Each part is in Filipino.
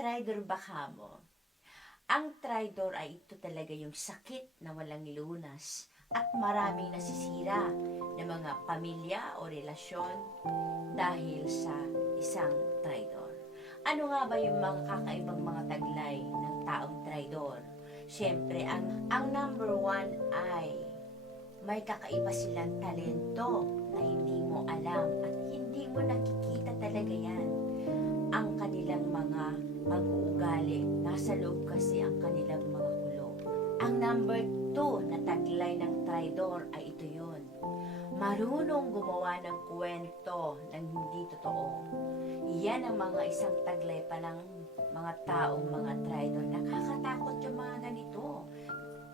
Tridor ba mo? Ang tridor ay ito talaga yung sakit na walang lunas at maraming nasisira ng mga pamilya o relasyon dahil sa isang tridor. Ano nga ba yung mga kakaibang mga taglay ng taong tridor? Siyempre, ang, ang number one ay may kakaiba silang talento na hindi mo alam at nasa loob kasi ang kanilang mga kulong. Ang number two na taglay ng tridor ay ito yon. Marunong gumawa ng kwento ng hindi totoo. Yan ang mga isang taglay pa ng mga taong mga tridor. Nakakatakot yung mga ganito.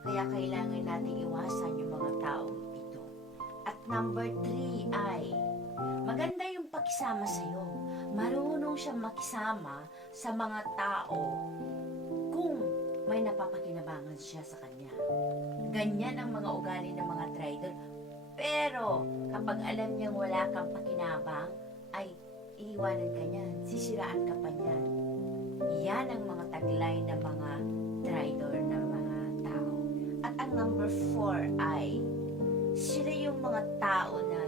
Kaya kailangan natin iwasan yung mga taong ito. At number three ay, maganda yung pakisama sa'yo. Marunong siyang makisama sa mga tao may napapakinabangan siya sa kanya. Ganyan ang mga ugali ng mga trader. Pero kapag alam niyang wala kang pakinabang, ay iiwanan ka niyan. Sisiraan ka pa niyan. Yan ang mga taglay ng mga trader ng mga tao. At ang number four ay sila yung mga tao na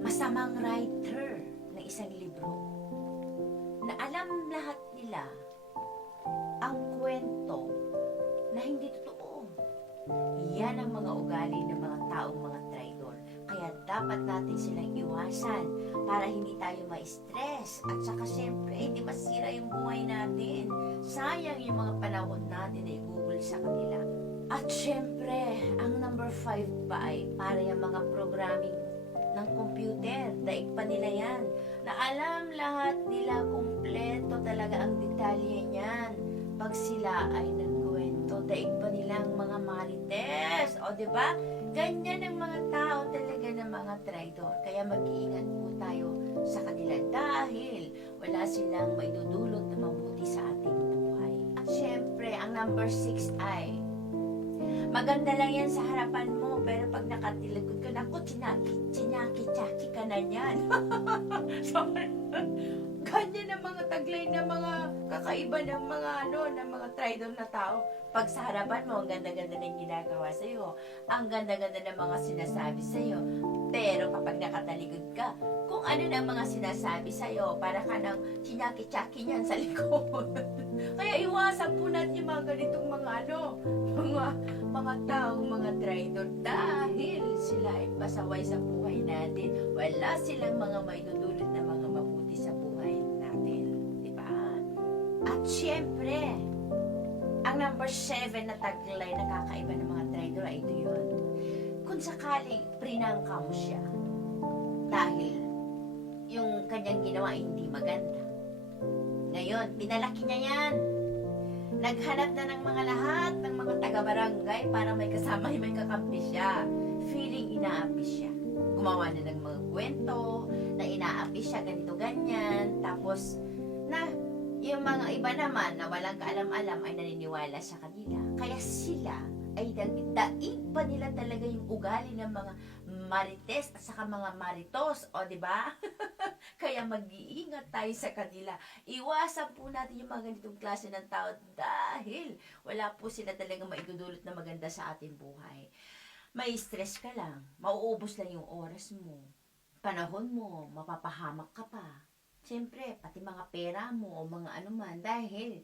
masamang writer ng isang libro na alam lahat nila ang kwento na hindi totoo. Yan ang mga ugali ng mga taong mga traidor. Kaya dapat natin silang iwasan para hindi tayo ma-stress. At saka syempre, hindi masira yung buhay natin. Sayang yung mga panahon natin na igugol sa kanila. At syempre, ang number five pa ay para yung mga programming ng computer. Daig pa nila yan. Na alam lahat nila kumpleto talaga ang detalye niyan. Pag sila ay nagkwento, daig pa nilang mga marites. O, di ba? Ganyan ang mga tao talaga ng mga traidor. Kaya mag-iingat po tayo sa kanila dahil wala silang maidudulot na mabuti sa ating buhay. At syempre, ang number six ay Maganda lang yan sa harapan mo, pero pag nakatilagod ka, naku, chinaki, chinaki, chaki ka na yan. so, ganyan ang mga taglay ng mga kakaiba ng mga ano, ng mga traidor na tao. Pag sa harapan mo, ang ganda-ganda ng ginagawa sa'yo. Ang ganda-ganda ng mga sinasabi sa'yo. Pero kapag nakataligod ka, kung ano na mga sinasabi sa'yo, para ka ng chinaki-chaki niyan sa likod. Kaya iwasan po natin yung mga ganitong mga ano, mga mga taong mga traitor dahil sila ay pasaway sa buhay natin. Wala silang mga maidudulot na At syempre, ang number seven na taglay na kakaiba ng mga traitor ay ito yun. Kung sakaling prinangka mo siya dahil yung kanyang ginawa ay hindi maganda. Ngayon, pinalaki niya yan. Naghanap na ng mga lahat ng mga taga-barangay para may kasama may kakampi siya. Feeling inaapi siya. Gumawa na ng mga kwento na inaapi siya ganito ganyan. Tapos na yung mga iba naman na walang kaalam-alam ay naniniwala sa kanila. Kaya sila ay daig pa nila talaga yung ugali ng mga marites at saka mga maritos, o di ba? Kaya mag-iingat tayo sa kanila. Iwasan po natin yung mga ganitong klase ng tao dahil wala po sila talaga maidudulot na maganda sa ating buhay. May stress ka lang, mauubos lang yung oras mo, panahon mo, mapapahamak ka pa. Siyempre, pati mga pera mo o mga ano man dahil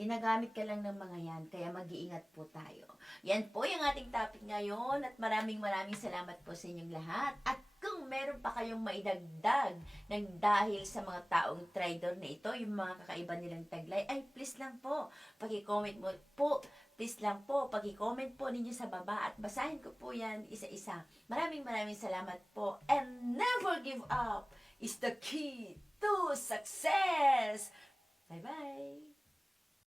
Ginagamit ka lang ng mga yan, kaya mag-iingat po tayo. Yan po yung ating topic ngayon at maraming maraming salamat po sa inyong lahat. At kung meron pa kayong maidagdag ng dahil sa mga taong trader na ito, yung mga kakaiba nilang taglay, ay please lang po, pag-comment mo po, please lang po, pag-comment po ninyo sa baba at basahin ko po yan isa-isa. Maraming maraming salamat po and never give up is the key to success. Bye-bye!